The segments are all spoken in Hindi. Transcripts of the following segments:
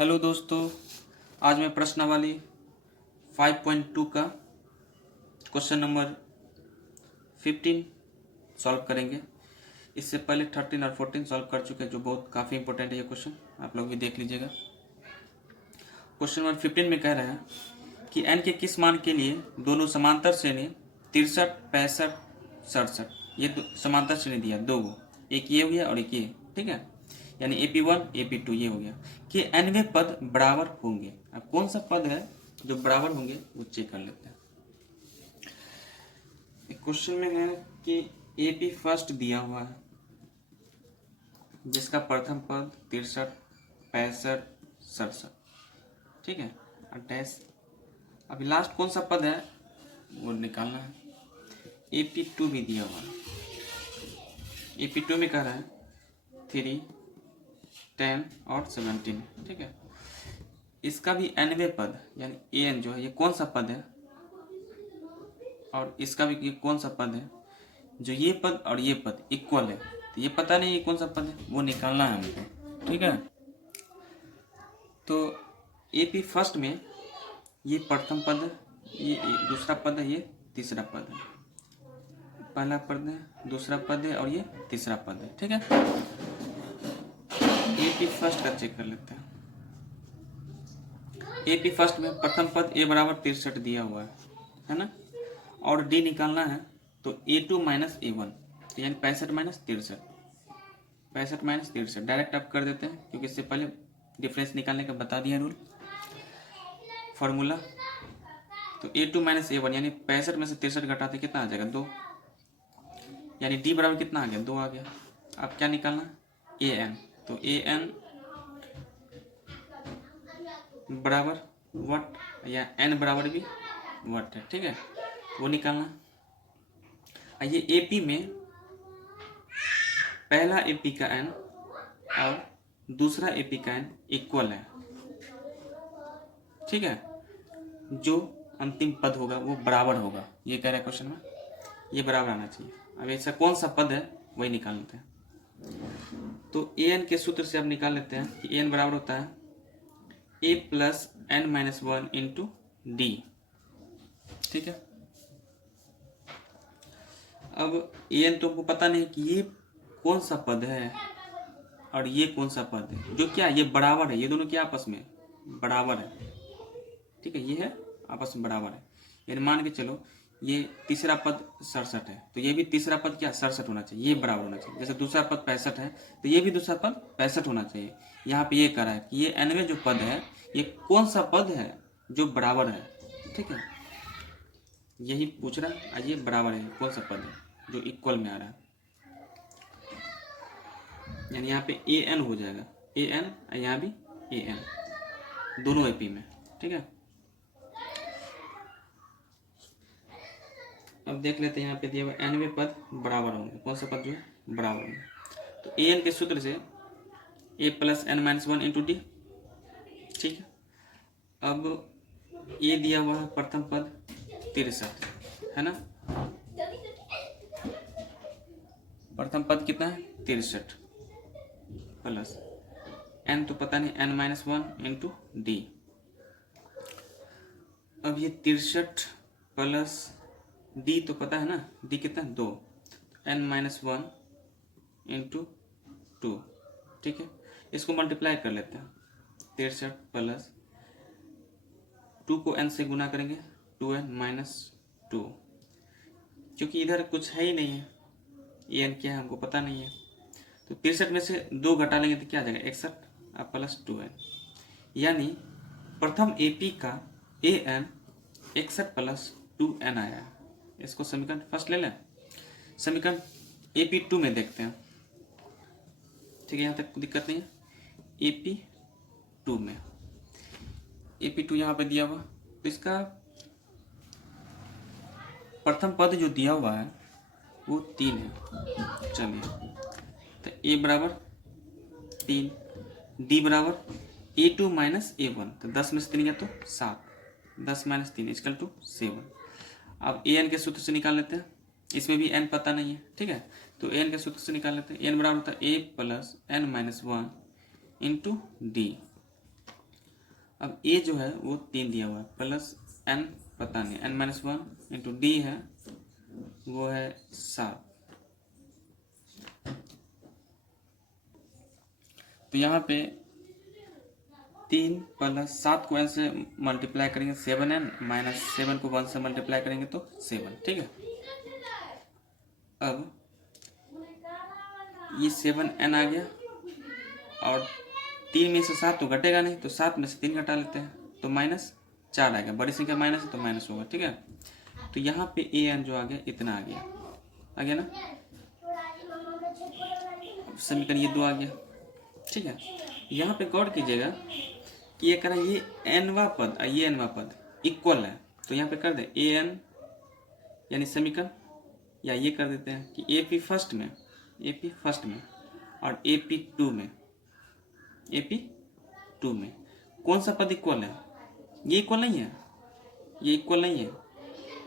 हेलो दोस्तों, आज मैं प्रश्नावली 5.2 का क्वेश्चन नंबर 15 सॉल्व करेंगे। इससे पहले 13 और 14 सॉल्व कर चुके हैं, जो बहुत काफ़ी इंपॉर्टेंट है। ये क्वेश्चन आप लोग भी देख लीजिएगा। क्वेश्चन नंबर 15 में कह रहे हैं कि n के किस मान के लिए दोनों समांतर श्रेणी 63, 65, 67 ये समांतर श्रेणी दिया दो गो, एक ये हो गया और एक ये, ठीक है। यानी AP1 AP2 ये हो गया कि nवें पद बराबर होंगे। अब कौन सा पद है जो बराबर होंगे वो चेक कर लेते हैं। क्वेश्चन में है कि AP फर्स्ट दिया हुआ है, जिसका प्रथम पद 63, 65, 67, ठीक है। और डैश अभी लास्ट कौन सा पद है वो निकालना है। AP2 भी दिया हुआ है। AP2 में कह रहा है 3, 10 और 17, ठीक है। इसका भी nवें पद यानी an जो है ये कौन सा पद है, और इसका भी ये कौन सा पद है जो ये पद और ये पद इक्वल है। तो ये पता नहीं ये कौन सा पद है, वो निकालना है हमको, ठीक है। तो AP फर्स्ट में ये प्रथम पद है, ये दूसरा पद है, ये तीसरा पद है। पहला पद है, दूसरा पद है और ये तीसरा पद है, ठीक है। AP फर्स्ट का चेक कर लेते हैं। AP फर्स्ट में प्रथम पद a बराबर 63 दिया हुआ है ना, और D निकालना है तो A2 माइनस A1 यानी 65 माइनस 63, 65 माइनस 63 डायरेक्ट आप कर देते हैं, क्योंकि इससे पहले डिफरेंस निकालने का बता दिया रूल फॉर्मूला। तो A2 माइनस A1 यानी 65 में से 63 घटाते कितना आ जाएगा 2, यानी D बराबर कितना आ गया 2 आ गया। अब क्या निकालना AN, तो AN बराबर वट या n बराबर भी वट है, ठीक है, वो निकालना। ये AP में पहला AP का n और दूसरा AP का n इक्वल है, ठीक है। जो अंतिम पद होगा वो बराबर होगा, ये कह रहा है क्वेश्चन में, ये बराबर आना चाहिए। अब ऐसा कौन सा पद है वही निकाल लेते हैं। तो an के सूत्र से अब निकाल लेते हैं कि an बराबर होता है a plus n minus 1 into D, ठीक है। अब an तो हमको पता नहीं कि ये कौन सा पद है और ये कौन सा पद है, जो क्या ये बराबर है, ये दोनों क्या आपस में बराबर है, ठीक है। ये है आपस में बराबर है, यानी मान के चलो ये तीसरा पद 67 है तो ये भी तीसरा पद क्या 67 होना चाहिए, ये बराबर होना चाहिए। जैसे दूसरा पद 65 है तो ये भी दूसरा पद 65 होना चाहिए। यहाँ पे ये कह रहा है कि ये nवें जो पद है ये कौन सा पद है जो बराबर है, ठीक है, यही पूछ रहा है। ये बराबर है कौन सा पद है जो इक्वल में आ रहा है, यानी यहाँ पे an हो जाएगा, an यहाँ भी an, दोनों AP में, ठीक है। अब देख लेते हैं यहाँ पे दिया हुआ nवें पद बराबर होंगे, कौन सा पद जो है बराबर होंगे। तो an के सूत्र से a plus n minus 1 into D, ठीक है। अब ये दिया हुआ है प्रथम पद 63 है ना, प्रथम पद कितना है 63 प्लस n तो पता नहीं n माइनस 1 इंटू डी। अब ये 63 प्लस d तो पता है ना, d कितना 2, n माइनस 1 इंटू 2, ठीक है। इसको मल्टीप्लाई कर लेते हैं, 63 प्लस 2 को n से गुना करेंगे 2n माइनस 2, क्योंकि इधर कुछ है ही नहीं है, ये n क्या है हमको पता नहीं है। तो 63 में से 2 घटा लेंगे तो क्या आ जाएगा 61 और प्लस 2n, यानी प्रथम AP का an 61 प्लस 2n आया। इसको समीकरण फर्स्ट ले लें, समीकरण AP2 में देखते हैं, ठीक है। यहाँ तक दिक्कत नहीं है। AP2 में AP2 यहाँ पे दिया हुआ, तो इसका प्रथम पद जो दिया हुआ है वो 3 है। चलिए, तो A बराबर 3, D बराबर A2 माइनस A1, तो 10 में से 3 गया तो 7, 10 माइनस 3 इक्वल टू 7। अब an के सूत्र से निकाल लेते हैं, इसमें भी n पता नहीं है, ठीक है। तो n के सूत्र से निकाल लेते हैं, n बराबर होता है a plus n minus 1 into D, अब ए जो है वो 3 दिया हुआ है प्लस एन पता नहीं, n-1 इंटू डी है वो है 7। तो यहाँ पे 3 प्लस 7 को n से मल्टीप्लाई करेंगे 7n माइनस 7 को 1 से मल्टीप्लाई करेंगे तो 7, ठीक है। अब ये 7n आ गया और 3 में से 7 तो घटेगा नहीं, तो 7 में से 3 घटा लेते हैं तो -4 आ गया। बड़ी संख्या माइनस है तो माइनस होगा, ठीक है। तो यहाँ पे an जो आ गया इतना आ गया ना। समीकरण ये 2 आ गया, ठीक है। यहाँ पे गौर कीजिएगा कि ये करा ये nवा पद और ये nवा पद इक्वल है, तो यहाँ पे कर दे an यानी समीकरण, या ये कर देते हैं कि AP फर्स्ट में और AP2 में कौन सा पद इक्वल है? ये इक्वल नहीं है, ये इक्वल नहीं है।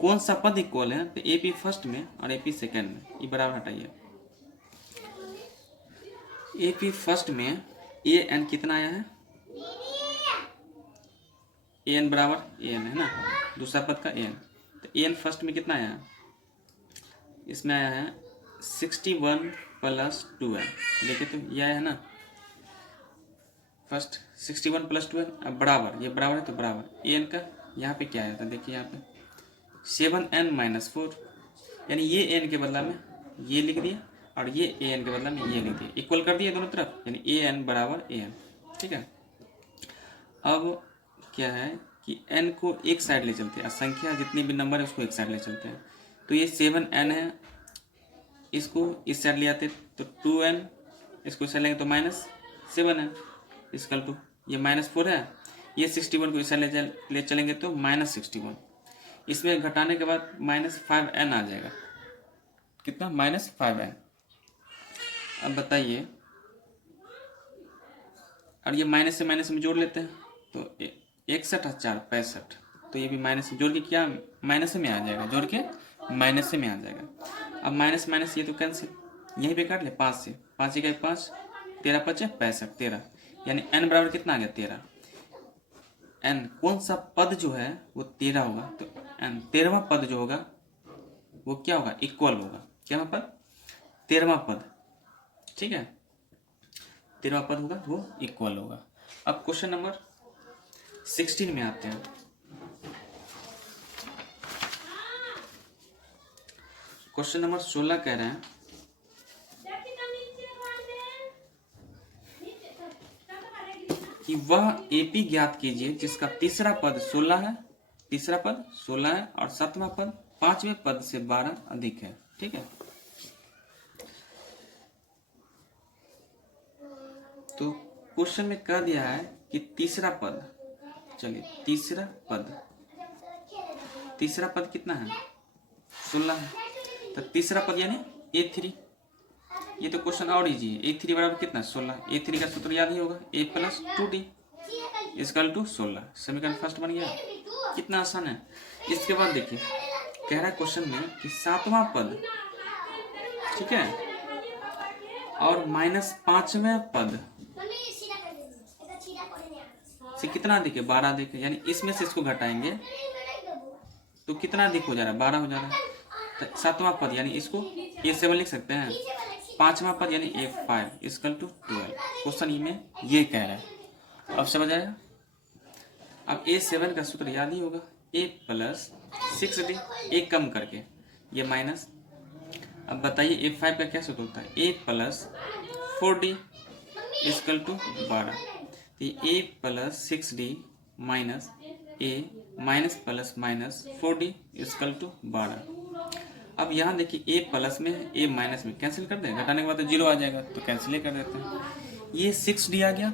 कौन सा पद इक्वल है? तो AP फर्स्ट में और AP सेकेंड में, ये बराबर हटाइए। AP फर्स्ट में an कितना आया है? an बराबर an है ना, दूसरा पद का an। तो an फर्स्ट में कितना आया है? इसमें आया है 61 प्लस 2n। देखिए तो यह है ना फर्स्ट 61 प्लस 2n, अब बराबर, ये बराबर है तो बराबर an का यहाँ पे क्या आया था? देखिए यहाँ पे 7n माइनस 4, यानी ये n के बदला में ये लिख दिया और ये an के बदला में ये लिख दिया, इक्वल कर दिया दोनों तरफ, यानी an बराबर an, ठीक है। अब क्या है कि n को एक साइड ले चलते हैं, संख्या जितनी भी नंबर है उसको एक साइड ले चलते हैं। तो ये 7n है, इसको इस साइड ले आते तो 2n, इसको इस साइड लेंगे तो -7n इसकल टू ये -4 है, ये 61 को इस साइड ले चलेंगे तो -61, इसमें घटाने के बाद -5n आ जाएगा। कितना? -5n। अब बताइए, और ये माइनस से माइनस में जोड़ लेते हैं तो 61 और 4 65, तो ये भी माइनस जोड़ के क्या माइनस में आ जाएगा, जोड़ के माइनस में आ जाएगा। अब माइनस माइनस ये तो कैंसिल, यहीं पे काट ले 5 से, 5 एक 5, 13 5 65, 13, यानी n बराबर कितना आ गया? 13। n कौन सा पद जो है वो 13 होगा, तो n 13वां पद जो होगा वो क्या होगा? इक्वल होगा। क्या पद? 13वां पद, ठीक है, 13वां पद होगा वो इक्वल होगा। अब क्वेश्चन नंबर 16 में आते हैं। क्वेश्चन नंबर 16 कह रहे हैं कि वह AP ज्ञात कीजिए जिसका तीसरा पद 16 है, और 7वां पद 5वें पद से 12 अधिक है, ठीक है। तो क्वेश्चन में कह दिया है कि तीसरा पद, चलिए तीसरा पद कितना है? 16 है, तो तीसरा पद यानी A3। ये तो क्वेश्चन और इजी है। A3 बराबर कितना? 16। A3 का सूत्र याद ही होगा, A plus 2D equal to 16। समीकरण फर्स्ट बन गया। कितना आसान है। इसके बाद देखिए कह रहा है क्वेश्चन में कि 7वां पद, ठीक है, और -5वें पद से कितना अधिक है? 12 अधिक है, यानी इसमें से इसको घटाएंगे तो कितना अधिक हो जा रहा है? 12 हो जा रहा है। तो 7वां पद यानी इसको A7 लिख सकते हैं, 5वां पद यानी A5 इक्वल टू 12। क्वेश्चन में ये कह रहा है। अब समझ आया। अब A7 का सूत्र याद ही होगा, A प्लस 6D, एक कम करके ये माइनस। अब बताइए A5 का क्या सूत्र होता है? A plus 4D equal to 12। तो A plus 6D minus A minus plus minus 4D equal to 12। अब यहाँ देखिए A प्लस में A माइनस में कैंसिल कर दें, घटाने के बाद तो 0 आ जाएगा, तो कैंसिल ही कर देते हैं। ये 6D आ गया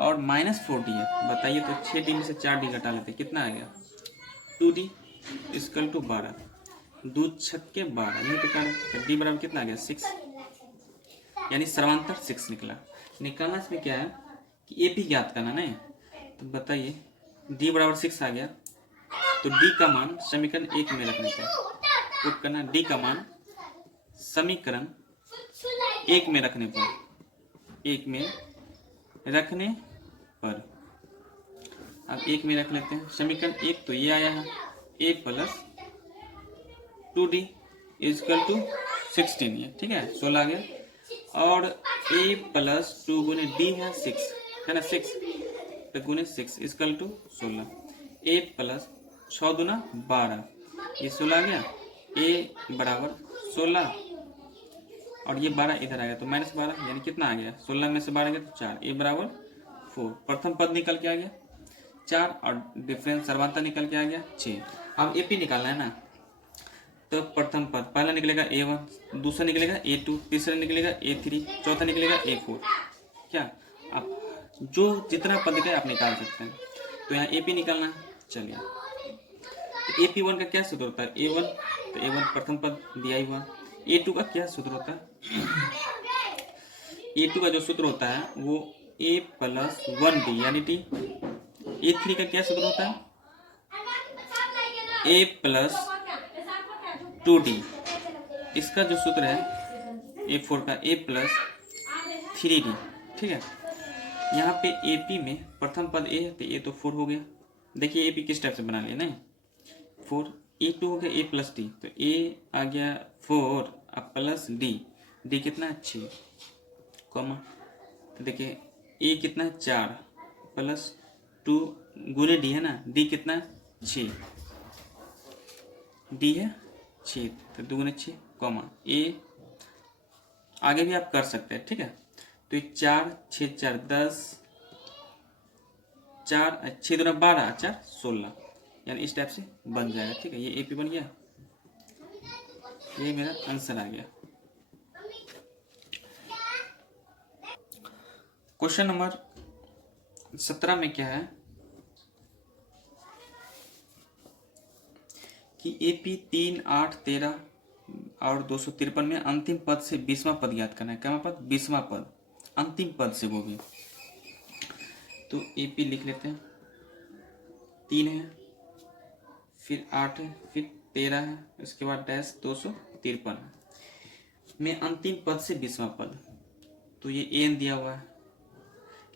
और -4D है। बताइए तो 6D में से 4D घटा लेते हैं, कितना आ गया? 2D equal to 12। 2 छक्के 12, यही प्रकार D बराबर कितना आ गया? 6, यानी सर्वांतर 6 निकालना। इसमें क्या है कि AP ज्ञात करना नहीं। तो बताइए D बराबर 6 आ गया, तो D का मान समीकरण 1 में रखने पर पुट करना। D का मान समीकरण 1 में रखने पर, अब एक में रख लेते हैं समीकरण एक, तो ये आया है a plus 2d is equal to 16, ये ठीक है 16 आ गया। और a प्लस 2 गुने d है 6 है ना, 6 तो गुने 6 इजकल टू 16। a प्लस 6 दूना 12, ये 16 आ गया। a बराबर 16 और ये 12 इधर आ गया तो -12, यानी कितना आ गया 16 में से 12 गया तो 4, a बराबर 4। प्रथम पद निकल के आ गया 4 और डिफरेंस सर्वांतर निकल के आ गया 6। अब AP निकालना है ना, तो प्रथम पद पहला निकलेगा A1, दूसरा निकलेगा A2, तीसरा निकलेगा A3, चौथा निकलेगा A4। क्या आप जो जितना पद का आप निकाल सकते हैं। तो यहाँ AP निकालना है, चलिए। तो AP1 का क्या सूत्र होता है A1, तो A1 प्रथम पद दिया ही हुआ। A2 का क्या सूत्र होता है, A2 का जो सूत्र होता है वो A प्लस 1D यानी D। A3 का क्या सूत्र होता है A प्लस 2D, इसका जो सूत्र है A4 का A प्लस 3D, ठीक है। यहाँ पे AP में प्रथम पद A है तो A तो 4 हो गया। देखिए AP किस टाइप से बना लिया नहीं, 4, A2 हो गया A प्लस D, तो A आ गया 4 अब प्लस D कितना है 6, कॉमा, तो देखिए A कितना है 4 प्लस 2 गुने D है ना, D कितना है 6, D है 6 तो 2 गुने 6, कॉमा A आगे भी आप कर सकते हैं, ठीक है। तो 4 6 4 10, 4 6 दूना 12 4 16, यानी इस टाइप से बन जाएगा, ठीक है। ये AP बन गया, ये मेरा आंसर आ गया। क्वेश्चन नंबर 17 में क्या है कि AP 3 8 13 और 253 में अंतिम पद से 20वां पद याद करना है। क्या पद 20वां पद अंतिम पद से, वो भी। तो AP लिख लेते हैं, 3 है, फिर 8 है, फिर 13 है, उसके बाद डैश 253 है में अंतिम पद से 20वां पद। तो ये AN दिया हुआ है,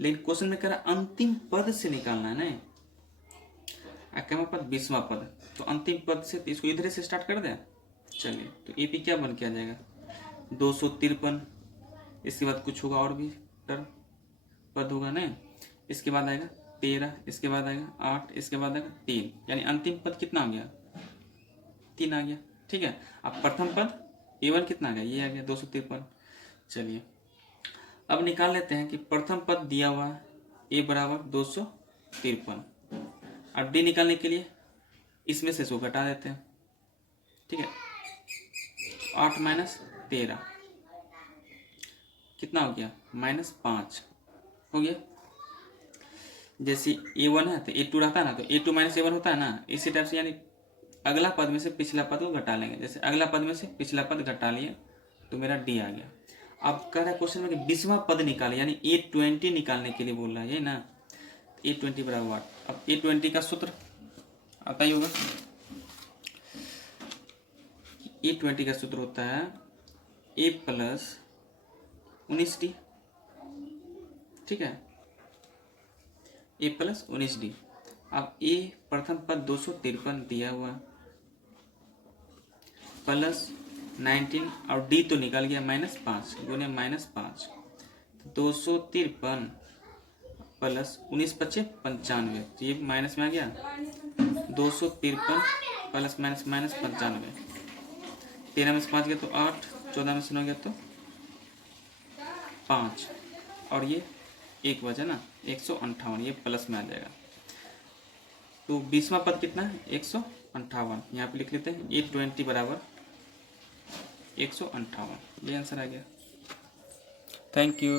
लेकिन क्वेश्चन में कह रहा अंतिम पद से निकालना है ना, क्या पद 20वां पद, तो अंतिम पद से, तो इसको इधर से स्टार्ट कर दें। चलिए, तो AP क्या बन के आ जाएगा 253, इसके बाद कुछ होगा और भी टर्म पद होगा ना, इसके बाद आएगा 13, इसके बाद आएगा 8, इसके बाद आएगा 3, यानी अंतिम पद कितना आ गया 3 आ गया, ठीक है। अब प्रथम पद A1 कितना आ गया, ये आ गया 253। चलिए अब निकाल लेते हैं कि प्रथम पद दिया हुआ A बराबर 253, अब D निकालने के लिए इसमें से इसको घटा देते हैं, ठीक है। 8 माइनस 13 कितना हो गया -5 हो गया। जैसे A1 है तो A2 रहता है ना, तो A2 माइनस A1 होता है ना, इसी टाइप से, यानी अगला पद में से पिछला पद को घटा लेंगे। जैसे अगला पद में से पिछला पद घटा लिए तो मेरा D आ गया। अब कह रहा है क्वेश्चन में कि 20वां पद निकाले, यानी A20 निकालने के लिए बोल रहा है ये ना, A20 बराबर 8। अब A20 का सूत्र आता ही होगा, A20 का सूत्र होता है A प्लस 19D, ठीक है, A प्लस 19D। अब A प्रथम पद 253 दिया हुआ प्लस 19 और D तो निकल गया -5 गुने -5, 253 प्लस 19 पच्चे 95, तो ये माइनस में आ गया 253 प्लस माइनस -95, 13 में से 5 गया तो 8, 14 में से 9 गया तो 5, और ये 1 बचा ना 158, ये प्लस में आ जाएगा। तो 20वां पद कितना है 158, यहाँ पे लिख लेते हैं A20 बराबर 158, ये आंसर आ गया। Thank you.